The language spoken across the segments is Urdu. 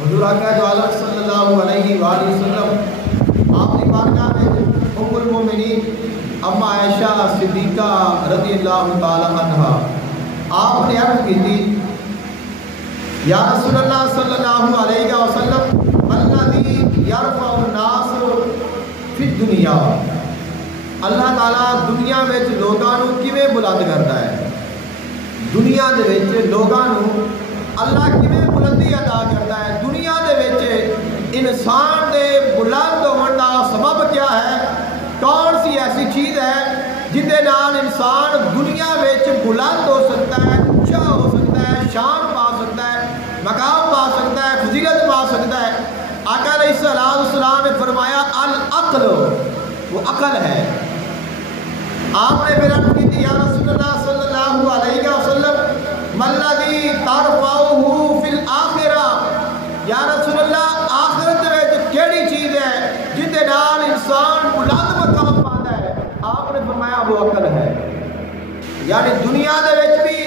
حضور آقا جو عالم صلی اللہ علیہ وآلہ وسلم آپ کی بارگاہ میں ام المومنین اما عائشہ صدیقہ رضی اللہ تعالی عنہا آپ نے عرض کی تھی یا رسول اللہ صلی اللہ علیہ وسلم الذی یرفع الناس فی الدنیا، اللہ تعالیٰ دنیا میں لوگوں کیویں بلند کرتا ہے، دنیا دے وچ لوگوں اللہ کیویں بلندی عطا کرتا ہے، دنیا دے وچ انسان دے بلند ہون دا سبب کیا ہے، کون سی ایسی چیز ہے جس دے نال انسان دنیا وچ بلند ہو سکتا ہے، اونچا ہو سکتا ہے، شان پا سکتا ہے، مقام پا سکتا ہے، فضیلت پا سکتا ہے۔ آقا علیہ السلام نے فرمایا العقل، وہ عقل ہے۔ آپ نے پھر عرض کی تھی یا رسول اللہ صلی اللہ علیہ وسلم مَلَّذِي تَرْفَعُهُ فِي الْآخِرَةِ، یا رسول اللہ آخرت میں کیڑی چیز ہے جس دے نال انسان بلند مقام پاتا ہے؟ آپ نے فرمایا وہ عقل ہے۔ یعنی دنیا دے وچ بھی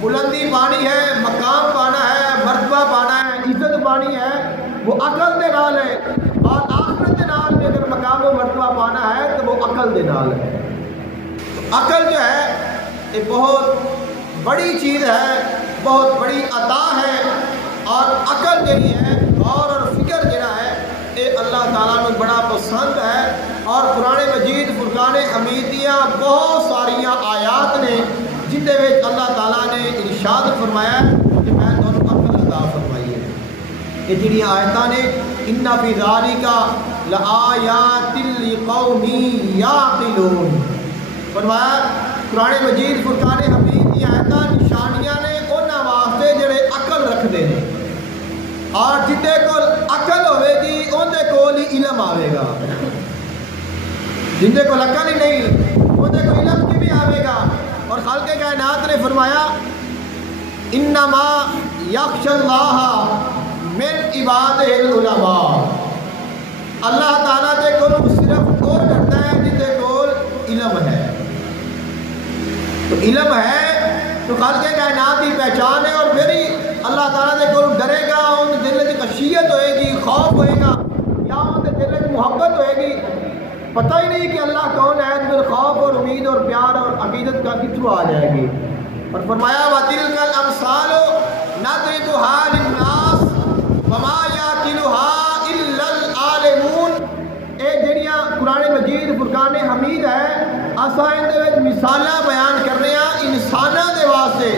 بلندی پانی ہے، مقام پانا ہے، مرتبہ پانا ہے، عزت پانی ہے، وہ عقل دے نال ہے، اور آخرت دے نال بھی اگر مقام و مرتبہ پانا ہے تو وہ عقل دے نال ہے۔ عقل جو ہے یہ بہت بڑی چیز ہے، بہت بڑی عطا ہے، اور عقل جہی ہے، غور اور فکر جہاں ہے یہ اللہ تعالیٰ نے بڑا پسند ہے۔ اور قرآن مجید فرقان حمید دیاں بہت ساریاں آیات نے جن دے وچ اللہ تعالیٰ نے ارشاد فرمایا کہ میں تمہیں عقل عطا فرمائی ہے۔ یہ جڑیاں آیتاں نے ان فی ذالک لآیات لقوم یعقلون، فرمایا قرآن مجید فرقان حمید کی آیتاں نشانیاں نے انہاں واسطے جڑے عقل رکھتے ہیں، اور جتے کول عقل ہوئے گی اندے کول ہی علم آئے گا، جندے کول عقل ہی نہیں اندے کول علم کی بھی آئے گا۔ اور خالق کائنات نے فرمایا انما یخشی اللہ من عبادہ العلماء، اللہ تعالیٰ دے کول صرف وہ ڈرتا ہے جتے کول علم ہے۔ تو علم ہے تو خالق کائنات کی پہچان ہے، اور پھر ہی اللہ تعالیٰ دے کول ڈرے گا، ان دل میں خشیت ہوئے گی، خوف ہوئے گا، یا ان دل میں محبت ہوئے گی۔ پتہ ہی نہیں کہ اللہ کون ہے، تو خوف اور امید اور پیار اور عقیدت کا کتھوں آ جائے گی۔ اور فرمایا وَتِلْكَ الْأَمْثَالُ نَضْرِبُهَا لِلنَّاسِ وَمَا يَعْقِلُهَا إِلَّا الْعَالِمُونَ، اے جڑیاں قرآن مجید فرقان حمید ہے اساں اندے وچ مثالاں بیان کرنے ہیں انساناں دے واسطے،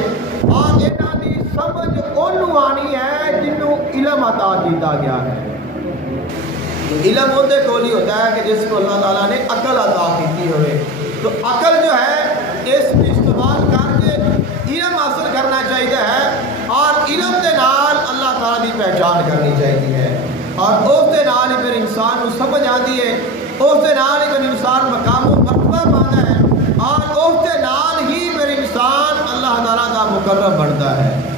اور انہاں دی سمجھ اونوں آنی ہے جنوں علم عطا کیتا گیا ہے۔ علم اندے کول ہی ہوتا ہے کہ جس کو اللہ تعالیٰ نے عقل عطا کی ہوئے۔ تو عقل جو ہے اس کو استعمال کر کے علم حاصل کرنا چاہیے ہے، اور علم دے نال اللہ تعالیٰ کی پہچان کرنی چاہیے ہے، اور اس دے نال ہی پھر انسان کو سمجھ آتی ہے، اس دے نال ہی پھر انسان مقام و مرتبہ پاتا ہے، اور اس دے نال ہی پھر انسان اللہ تعالیٰ کا مقرب بنتا ہے۔